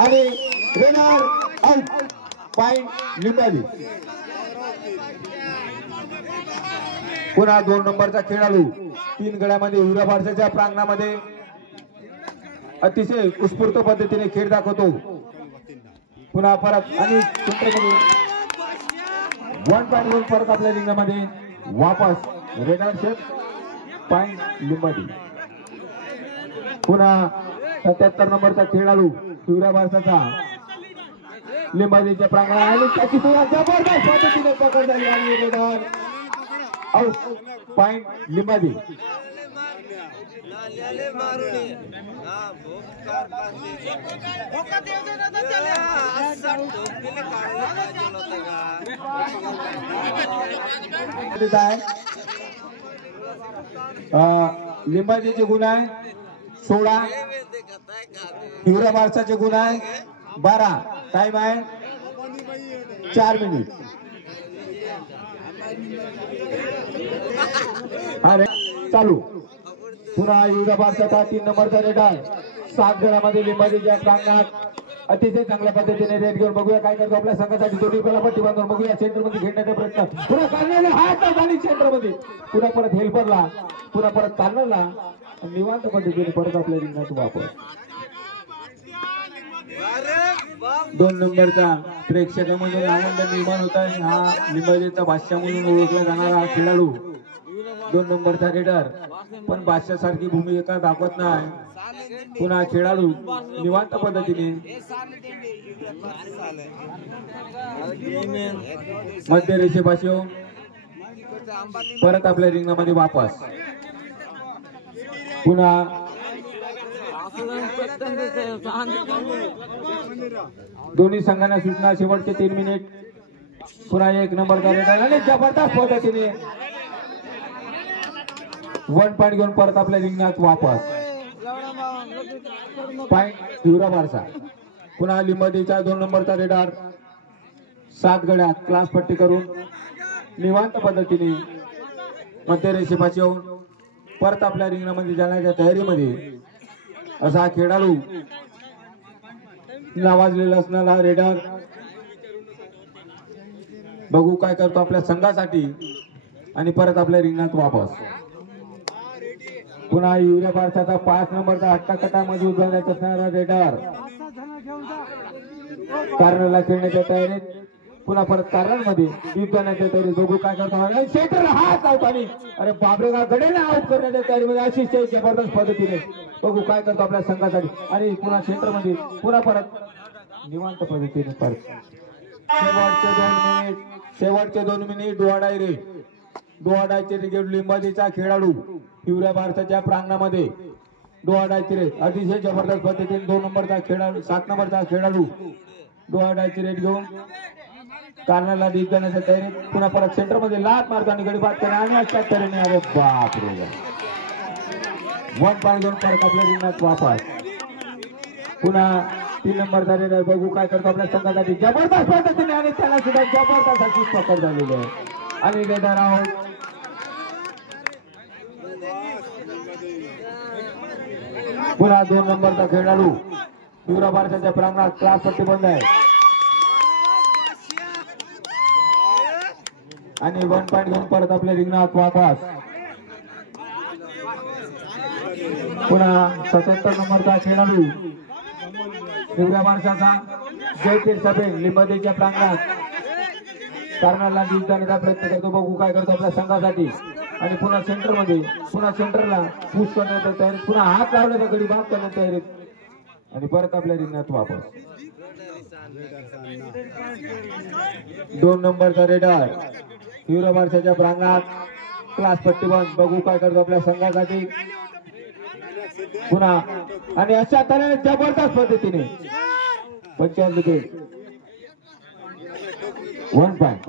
आणि raider out point लिंबाली। पुन्हा 2 नंबरचा खेळाडू 3 गड्यामध्ये हिवरा बारसाच्या प्रांगणामध्ये अतिशय उत्स्फूर्त पद्धतीने खेळ दाखवतो। पुन्हा परत आणि 1 पॉइंट परत आपल्या रिंगणामध्ये वापस रेडर शेप पॉइंट लिंबाली। पुन्हा 77 नंबरचा खेळाडू हिवरा बारसाचा लिंबालीच्या प्रांगणात आणि त्याची सुरुवात जबरदस्त पद्धतीने पकड झाली आणि रेडर आउट पॉइंट लिंबाली। लिंबाजीचे गुण आहे 16, हिवरा बारसाचे गुण आहे 12, टाइम आहे 4 मिनिट। अरे चालू पुन्हा हिवरा बारसाचा 3 नंबरचा रेडर 7 गडामध्ये लिंबाजीच्या प्रांगणात अतिशय चांगल्या पद्धतीने रेड घेऊन बघूया काय करतो आपल्या संघासाठी। दोन्ही बाजूला पट्टी बांधून बघूया सेंटर मध्ये खेळण्याचा प्रयत्न पुन्हा कार्नरला हात आणि सेंटर मध्ये पुन्हा परत हेल्परला पुन्हा परत कार्नरला निवांत पद्धतीने परत आपल्या रिंगणात वापर। 2 नंबरचा प्रेक्षकांमध्ये आनंद निर्माण होत आहे। हा लिंबाजीचा बादशाह म्हणून ओळखला जाणारा खेळाडू 2 नंबरचा रेडर पण बादशाह सारखी भूमिका दाखवत नाही। पुन्हा खेळाडू निवांत पद्धतीने मध्य रेषेपाशी येऊन परत आपल्या रिंगणामध्ये वापस। पुन्हा दोन्ही संघांना सूचना शेवटचे 3 मिनिट। पुन्हा 1 नंबरचा रेडर आणि जबरदस्त पद्धतीने 1 पॉइंट घेऊन परत आपल्या रिंगणात वापस पॉइंट हिवरा बारसा। पुन्हा लिंबाजीचा 2 नंबरचा रेडर 7 गड्यात क्लास पट्टी करून निवांत पद्धतीने मध्य रेषेपाशी येऊन परत आपल्या रिंगणामध्ये जाण्याच्या तयारीमध्ये असा खेळाडू नावाजलेला असणारा रेडर बघू काय करतो आपल्या संघासाठी आणि परत आपल्या रिंगणात वापस। पुन्हा हिवरा बारसाचा 5 नंबरचा हट्टाकट्टा मध्ये उभारण्यात असणारा रेडर कार्नरला खेळण्याच्या तयारीत पुन्हा परत कार्नरमध्ये युद्धाण्याच्या तयारीत बघू काय करतो सेंटर हात आउट आणि अरे बापरे का गडेला आउट करण्याच्या तयारीमध्ये अशी जबरदस्त पद्धतीने बघू काय करतो आपल्या संघासाठी आणि पुन्हा सेंटर मध्ये पुन्हा परत निवांत पद्धतीने परत शेवटचे 2 मिनिट डोहाडायचे रे लिंबाजीचा खेळाडू हिवरा बारसाच्या प्रांगणामध्ये डोहाडायचे रे अतिशय जबरदस्त पद्धतीने 2 नंबरचा खेळाडू 7 नंबरचा खेळाडू डोहाडायचे रेट घेऊन कार्नरला डीप जाण्याच्या तयारीत पुन्हा परत सेंटर मध्ये लात मारतो आणि गडी बाद करणे आणि अशा तऱ्हेने अरे बाप रे 1 पॉइंट घेऊन परत आपल्या रिंगणात वापस। पुन्हा 3 नंबरचा रेडर बघू काय करतो आपल्या संघासाठी जबरदस्त पद्धतीने आणि त्याला सुद्धा जबरदस्त अशी पकड झालेली आहे आणि रेडर आउट। पुन्हा 2 नंबरचा खेळाडू हिवरा बारसाच्या प्रांगणात क्लास पट्टी बंद आहे आणि 1 पॉइंट घेऊन परत आपल्या रिंगणात वापस। पुन्हा 77 नंबरचा खेळाडू हिवरा बारसाचा जयतीर सभे लिंबाजीच्या प्रांगणात कार्नरला डीप जाण्याचा प्रयत्न करतो बघू काय करतो आपल्या संघासाठी आणि पुन्हा सेंटर मध्ये पुन्हा सेंटरला पुश करण्याच्या तयारीत पुन्हा हात लावण्याचा गडी बाद करण्याच्या तयारीत आणि परत आपल्या रिंगणात वापस। 2 नंबरचा रेडर हिवरा बारसाच्या प्रांगणात क्लास पट्टी बंद बघू काय करतो आपल्या संघासाठी पुन्हा आणि अशा तऱ्हेने जबरदस्त पद्धतीने 95 1 पॉइंट।